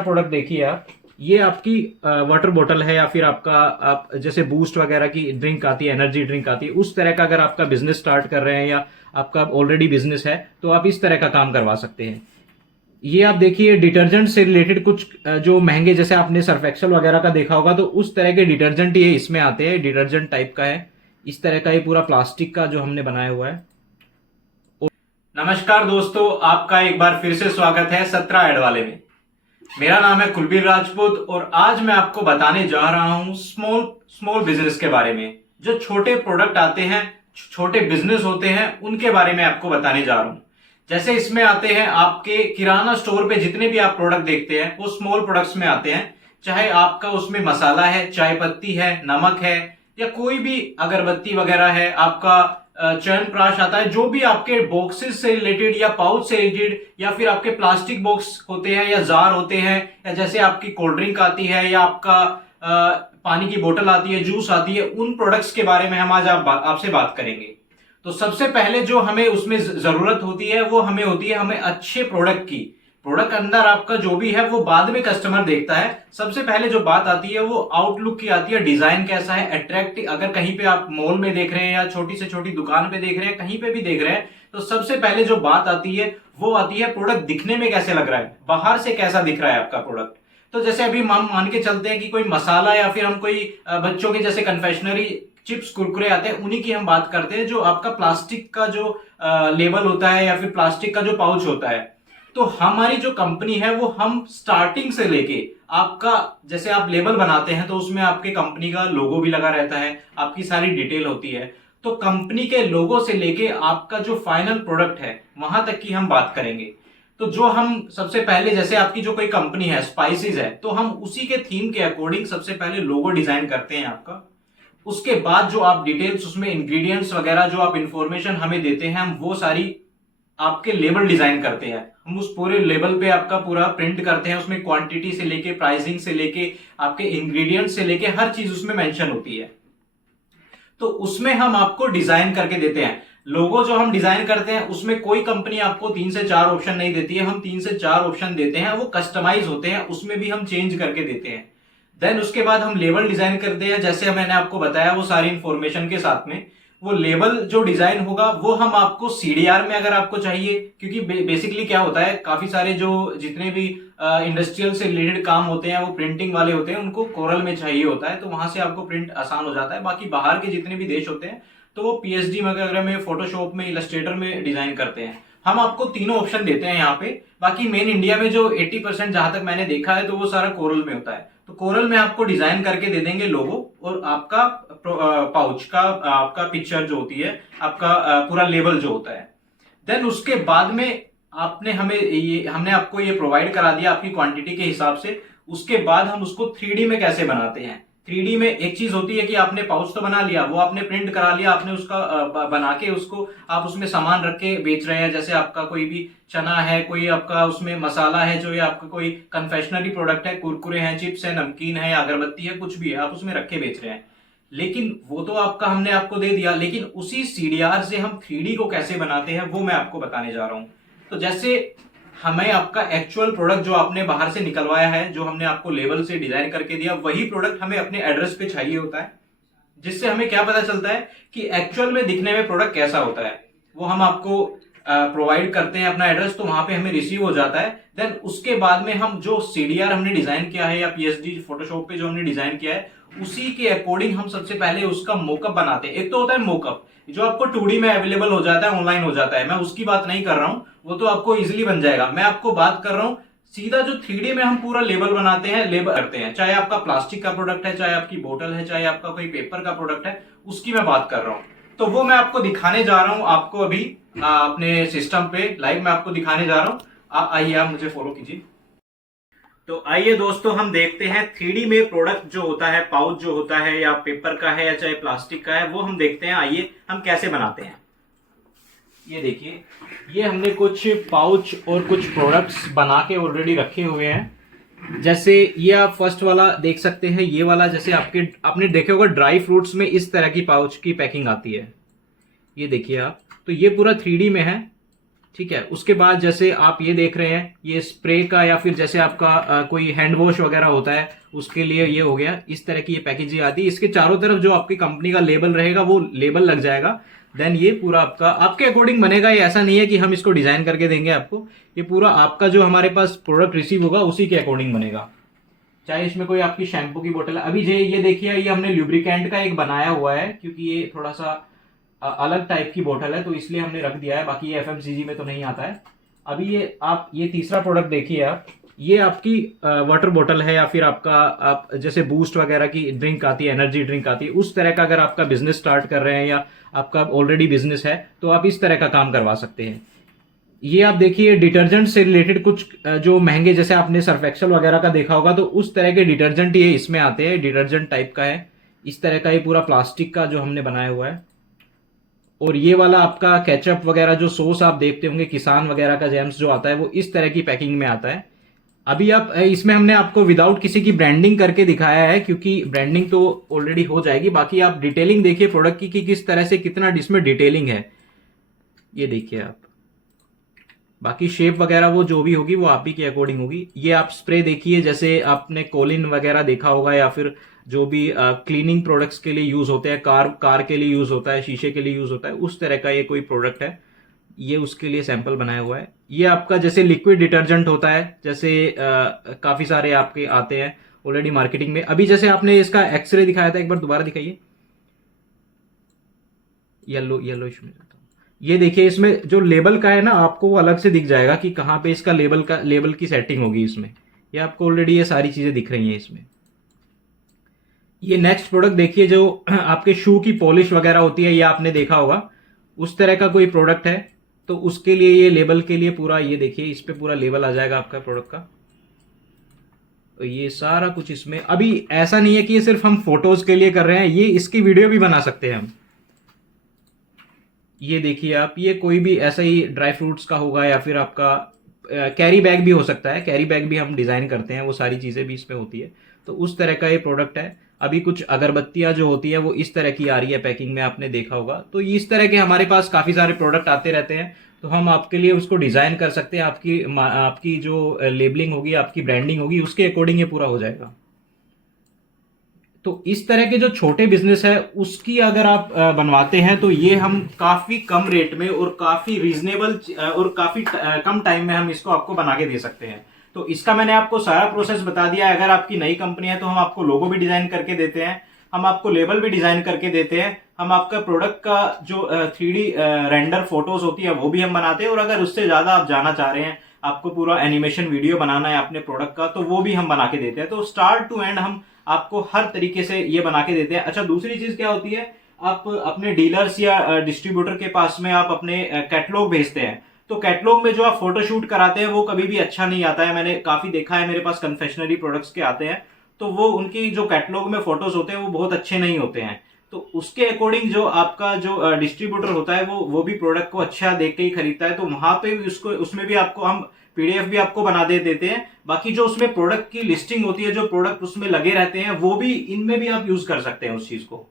Product देखिए आप, ये आपकी वाटर बॉटल है या फिर आपका आप जैसे बूस्ट वगैरह की ड्रिंक आती है, एनर्जी ड्रिंक आती है, उस तरह का अगर आपका बिजनेस स्टार्ट कर रहे हैं या आपका ऑलरेडी बिजनेस है तो आप इस तरह का काम करवा सकते हैं। ये आप देखिए डिटर्जेंट से रिलेटेड कुछ जो महंगे जैसे आपने सर्फ एक्सेल वगैरह का देखा होगा तो उस तरह के डिटर्जेंट ये इसमें आते हैं, डिटर्जेंट टाइप का है। इस तरह का ये पूरा प्लास्टिक का जो हमने बनाया हुआ है। नमस्कार दोस्तों, आपका एक बार फिर से स्वागत है 17 ऐड वाले में। मेरा नाम है कुलबीर राजपूत और आज मैं आपको बताने जा रहा हूं स्मॉल स्मॉल बिजनेस के बारे में। जो छोटे प्रोडक्ट आते हैं, छोटे बिजनेस होते हैं, उनके बारे में आपको बताने जा रहा हूं। जैसे इसमें आते हैं आपके किराना स्टोर पे जितने भी आप प्रोडक्ट देखते हैं वो स्मॉल प्रोडक्ट्स में आते हैं। चाहे आपका उसमें मसाला है, चाय पत्ती है, नमक है, या कोई भी अगरबत्ती वगैरह है, आपका च्यवनप्राश आता है, जो भी आपके बॉक्सेस से रिलेटेड या पाउच से रिलेटेड या फिर आपके प्लास्टिक बॉक्स होते हैं या जार होते हैं, या जैसे आपकी कोल्ड ड्रिंक आती है या आपका पानी की बोतल आती है, जूस आती है, उन प्रोडक्ट्स के बारे में हम आज आपसे बात करेंगे। तो सबसे पहले जो हमें उसमें जरूरत होती है वो हमें होती है हमें अच्छे प्रोडक्ट की। प्रोडक्ट अंदर आपका जो भी है वो बाद में कस्टमर देखता है। सबसे पहले जो बात आती है वो आउटलुक की आती है, डिजाइन कैसा है, अट्रैक्टिव। अगर कहीं पे आप मॉल में देख रहे हैं या छोटी से छोटी दुकान पे देख रहे हैं, कहीं पे भी देख रहे हैं, तो सबसे पहले जो बात आती है वो आती है प्रोडक्ट दिखने में कैसे लग रहा है, बाहर से कैसा दिख रहा है आपका प्रोडक्ट। तो जैसे अभी हम मान के चलते हैं कि कोई मसाला या फिर हम कोई बच्चों के जैसे कन्फेक्शनरी चिप्स कुरकुरे आते हैं, उन्हीं की हम बात करते हैं। जो आपका प्लास्टिक का जो लेबल होता है या फिर प्लास्टिक का जो पाउच होता है, तो हमारी जो कंपनी है वो हम स्टार्टिंग से लेके आपका जैसे आप लेबल बनाते हैं तो उसमें आपके कंपनी का लोगो भी लगा रहता है, आपकी सारी डिटेल होती है। तो कंपनी के लोगो से लेके आपका जो फाइनल प्रोडक्ट है वहां तक की हम बात करेंगे। तो जो हम सबसे पहले जैसे आपकी जो कोई कंपनी है स्पाइसेस है, तो हम उसी के थीम के अकॉर्डिंग सबसे पहले लोगो डिजाइन करते हैं आपका। उसके बाद जो आप डिटेल्स उसमें इंग्रेडिएंट्स वगैरह जो आप इंफॉर्मेशन हमें देते हैं, हम वो सारी आपके लेबल डिजाइन करते हैं। हम उस पूरे लेबल पे आपका पूरा प्रिंट करते हैं, उसमें क्वांटिटी से लेके प्राइसिंग से लेके आपके इंग्रेडिएंट से लेके हर चीज उसमें मेंशन होती है। तो उसमें हम आपको डिजाइन करके देते हैं। लोगो जो हम डिजाइन करते हैं उसमें कोई कंपनी आपको 3 से 4 ऑप्शन नहीं देती है, हम 3 से 4 ऑप्शन देते हैं। वो कस्टमाइज होते हैं, उसमें भी हम चेंज करके देते हैं। देन उसके बाद हम लेबल डिजाइन करते हैं, जैसे मैंने आपको बताया वो सारी इंफॉर्मेशन के साथ में। वो लेबल जो डिजाइन होगा वो हम आपको सीडीआर में अगर आपको चाहिए, क्योंकि बेसिकली क्या होता है, काफी सारे जो जितने भी इंडस्ट्रियल से रिलेटेड काम होते हैं वो प्रिंटिंग वाले होते हैं, उनको कोरल में चाहिए होता है, तो वहां से आपको प्रिंट आसान हो जाता है। बाकी बाहर के जितने भी देश होते हैं तो वो पीएचडी वगैरह में, फोटोशॉप में, इलस्ट्रेटर में डिजाइन करते हैं। हम आपको तीनों ऑप्शन देते हैं यहाँ पे। बाकी मेन इंडिया में जो 80% जहां तक मैंने देखा है तो वो सारा कोरल में होता है। तो कोरल में आपको डिजाइन करके दे देंगे लोगो, और आपका पाउच का आपका पिक्चर जो होती है, आपका पूरा लेबल जो होता है। देन उसके बाद में हमने आपको ये प्रोवाइड करा दिया आपकी क्वांटिटी के हिसाब से। उसके बाद हम उसको 3D में कैसे बनाते हैं। 3D में एक चीज होती है कि आपने पाउच तो बना लिया, वो आपने प्रिंट करा लिया, आपने उसका बना के उसको आप उसमें सामान रख के बेच रहे हैं। जैसे आपका कोई भी चना है, कोई आपका उसमें मसाला है, जो ये आपका कोई कन्फेक्शनरी प्रोडक्ट है, कुरकुरे हैं, चिप्स है, नमकीन है या अगरबत्ती है, कुछ भी है, आप उसमें रख के बेच रहे हैं। लेकिन वो तो आपका हमने आपको दे दिया, लेकिन उसी सीडीआर से हम 3D को कैसे बनाते हैं वो मैं आपको बताने जा रहा हूं। तो जैसे हमें आपका एक्चुअल प्रोडक्ट जो आपने बाहर से निकलवाया है, जो हमने आपको लेबल से डिजाइन करके दिया, वही प्रोडक्ट हमें अपने एड्रेस पे चाहिए होता है। जिससे हमें क्या पता चलता है कि एक्चुअल में दिखने में प्रोडक्ट कैसा होता है। वो हम आपको प्रोवाइड करते हैं अपना एड्रेस, तो वहां पे हमें रिसीव हो जाता है। देन उसके बाद में हम जो सीडीआर हमने डिजाइन किया है या पीएचडी फोटोशॉप पे जो हमने डिजाइन किया है, उसी के अकॉर्डिंग हम सबसे पहले उसका मोकअप बनाते हैं। एक तो होता है मोकअप जो आपको 2D में अवेलेबल हो जाता है, ऑनलाइन हो जाता है, मैं उसकी बात नहीं कर रहा हूं, वो तो आपको इजिली बन जाएगा। मैं आपको बात कर रहा हूं सीधा जो 3D में हम पूरा लेबल बनाते हैं, लेबल करते हैं। चाहे आपका प्लास्टिक का प्रोडक्ट है, चाहे आपकी बोतल है, चाहे आपका कोई पेपर का प्रोडक्ट है, उसकी मैं बात कर रहा हूं। तो वो मैं आपको दिखाने जा रहा हूं, आपको अभी अपने सिस्टम पे लाइव मैं आपको दिखाने जा रहा हूं। आइए आप मुझे फॉलो कीजिए। तो आइए दोस्तों, हम देखते हैं 3D में प्रोडक्ट जो होता है, पाउच जो होता है, या पेपर का है या चाहे प्लास्टिक का है, वो हम देखते हैं। आइए हम कैसे बनाते हैं। ये देखिए, ये हमने कुछ पाउच और कुछ प्रोडक्ट्स बना के ऑलरेडी रखे हुए हैं। जैसे ये आप फर्स्ट वाला देख सकते हैं, ये वाला जैसे आपने देखे होगा ड्राई फ्रूट्स में इस तरह की पाउच की पैकिंग आती है। ये देखिए आप, तो ये पूरा 3D में है। ठीक है। उसके बाद जैसे आप ये देख रहे हैं, ये स्प्रे का या फिर जैसे आपका कोई हैंड वॉश वगैरह होता है उसके लिए ये हो गया। इस तरह की ये पैकेजिंग आती है। इसके चारों तरफ जो आपकी कंपनी का लेबल रहेगा वो लेबल लग जाएगा। देन ये पूरा आपका आपके अकॉर्डिंग बनेगा। ये ऐसा नहीं है कि हम इसको डिजाइन करके देंगे आपको, ये पूरा आपका जो हमारे पास प्रोडक्ट रिसीव होगा उसी के अकॉर्डिंग बनेगा। चाहे इसमें कोई आपकी शैम्पू की बोतल है, अभी ये देखिए, ये हमने ल्यूब्रिकेंट का एक बनाया हुआ है क्योंकि ये थोड़ा सा अलग टाइप की बोतल है तो इसलिए हमने रख दिया है। बाकी ये एफएमसीजी में तो नहीं आता है। अभी ये तीसरा प्रोडक्ट देखिए आप, ये आपकी वाटर बोतल है या फिर आपका आप जैसे बूस्ट वगैरह की ड्रिंक आती है, एनर्जी ड्रिंक आती है, उस तरह का अगर आपका बिजनेस स्टार्ट कर रहे हैं या आपका ऑलरेडी बिजनेस है तो आप इस तरह का काम करवा सकते हैं। ये आप देखिए डिटर्जेंट से रिलेटेड कुछ जो महंगे, जैसे आपने सर्फ एक्सेल वगैरह का देखा होगा तो उस तरह के डिटर्जेंट ये इसमें आते हैं, डिटर्जेंट टाइप का है। इस तरह का ये पूरा प्लास्टिक का जो हमने बनाया हुआ है। और ये वाला आपका केचप वगैरह जो सॉस आप देखते होंगे, किसान वगैरह का जैम्स जो आता है वो इस तरह की पैकिंग में आता है। अभी आप इसमें हमने आपको विदाउट किसी की ब्रांडिंग करके दिखाया है क्योंकि ब्रांडिंग तो ऑलरेडी हो जाएगी। बाकी आप डिटेलिंग देखिए प्रोडक्ट की कि किस तरह से कितना इसमें डिटेलिंग है, ये देखिए आप। बाकी शेप वगैरह वो जो भी होगी वो आप ही के अकॉर्डिंग होगी। ये आप स्प्रे देखिए, जैसे आपने कोलिन वगैरह देखा होगा या फिर जो भी क्लीनिंग प्रोडक्ट्स के लिए यूज होते हैं, कार के लिए यूज होता है, शीशे के लिए यूज होता है, उस तरह का ये कोई प्रोडक्ट है। ये उसके लिए सैंपल बनाया हुआ है। ये आपका जैसे लिक्विड डिटर्जेंट होता है, जैसे काफी सारे आपके आते हैं ऑलरेडी मार्केटिंग में। अभी जैसे आपने इसका एक्सरे दिखाया था, एक बार दोबारा दिखाइए। येलो इसमें ये देखिए, इसमें जो लेबल का है ना आपको वो अलग से दिख जाएगा कि कहाँ पे इसका लेबल की सेटिंग होगी इसमें। ये आपको ऑलरेडी ये सारी चीजें दिख रही हैं इसमें। ये नेक्स्ट प्रोडक्ट देखिए, जो आपके शू की पॉलिश वगैरह होती है, ये आपने देखा होगा, उस तरह का कोई प्रोडक्ट है तो उसके लिए ये लेबल के लिए पूरा ये देखिए, इस पे पूरा लेबल आ जाएगा आपका प्रोडक्ट का। तो ये सारा कुछ इसमें। अभी ऐसा नहीं है कि ये सिर्फ हम फोटोज के लिए कर रहे हैं, ये इसकी वीडियो भी बना सकते हैं हम। ये देखिए आप, ये कोई भी ऐसा ही ड्राई फ्रूट्स का होगा या फिर आपका कैरी बैग भी हो सकता है। कैरी बैग भी हम डिजाइन करते हैं, वो सारी चीजें भी इसमें होती है। तो उस तरह का ये प्रोडक्ट है। अभी कुछ अगरबत्तियां जो होती है वो इस तरह की आ रही है पैकिंग में, आपने देखा होगा। तो इस तरह के हमारे पास काफी सारे प्रोडक्ट आते रहते हैं, तो हम आपके लिए उसको डिजाइन कर सकते हैं। आपकी जो लेबलिंग होगी, आपकी ब्रांडिंग होगी, उसके अकॉर्डिंग ये पूरा हो जाएगा। तो इस तरह के जो छोटे बिजनेस है उसकी अगर आप बनवाते हैं तो ये हम काफी कम रेट में और काफी रीजनेबल और काफी कम टाइम में हम इसको आपको बना के दे सकते हैं। तो इसका मैंने आपको सारा प्रोसेस बता दिया है। अगर आपकी नई कंपनी है तो हम आपको लोगो भी डिजाइन करके देते हैं, हम आपको लेबल भी डिजाइन करके देते हैं, हम आपका प्रोडक्ट का जो 3D रेंडर फोटोज होती है वो भी हम बनाते हैं। और अगर उससे ज्यादा आप जाना चाह रहे हैं, आपको पूरा एनिमेशन वीडियो बनाना है अपने प्रोडक्ट का, तो वो भी हम बना के देते हैं। तो स्टार्ट टू एंड हम आपको हर तरीके से ये बना के देते हैं। अच्छा, दूसरी चीज क्या होती है, आप अपने डीलर्स या डिस्ट्रीब्यूटर के पास में आप अपने कैटलॉग भेजते हैं, तो कैटलॉग में जो आप फोटोशूट कराते हैं वो कभी भी अच्छा नहीं आता है। मैंने काफी देखा है, मेरे पास कन्फेक्शनरी प्रोडक्ट्स के आते हैं तो वो उनकी जो कैटलॉग में फोटोज होते हैं वो बहुत अच्छे नहीं होते हैं। तो उसके अकॉर्डिंग जो आपका जो डिस्ट्रीब्यूटर होता है वो भी प्रोडक्ट को अच्छा देख के ही खरीदता है। तो वहां पे भी उसमें भी आपको हम पीडीएफ भी आपको बना देते हैं। बाकी जो उसमें प्रोडक्ट की लिस्टिंग होती है, जो प्रोडक्ट उसमें लगे रहते हैं, वो भी इनमें भी आप यूज कर सकते हैं उस चीज को।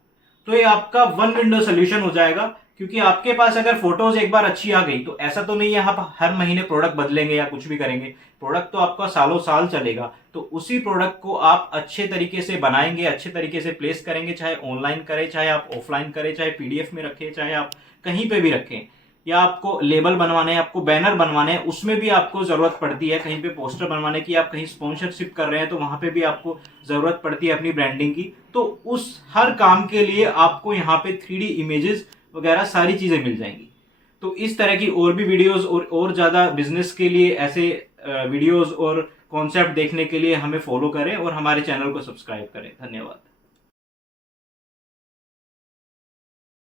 तो ये आपका वन विंडो सोल्यूशन हो जाएगा, क्योंकि आपके पास अगर फोटोज एक बार अच्छी आ गई तो ऐसा तो नहीं है आप हर महीने प्रोडक्ट बदलेंगे या कुछ भी करेंगे। प्रोडक्ट तो आपका सालों साल चलेगा। तो उसी प्रोडक्ट को आप अच्छे तरीके से बनाएंगे, अच्छे तरीके से प्लेस करेंगे, चाहे ऑनलाइन करें, चाहे आप ऑफलाइन करें, चाहे पीडीएफ में रखें, चाहे आप कहीं पे भी रखें, या आपको लेबल बनवाने हैं, आपको बैनर बनवाने हैं, उसमें भी आपको जरूरत पड़ती है। कहीं पे पोस्टर बनवाने की, आप कहीं स्पॉन्सरशिप कर रहे हैं तो वहां पे भी आपको जरूरत पड़ती है अपनी ब्रांडिंग की। तो उस हर काम के लिए आपको यहाँ पे 3D इमेजेस वगैरह सारी चीजें मिल जाएंगी। तो इस तरह की और भी वीडियोस और ज्यादा बिजनेस के लिए ऐसे वीडियोस और कॉन्सेप्ट देखने के लिए हमें फॉलो करें और हमारे चैनल को सब्सक्राइब करें। धन्यवाद।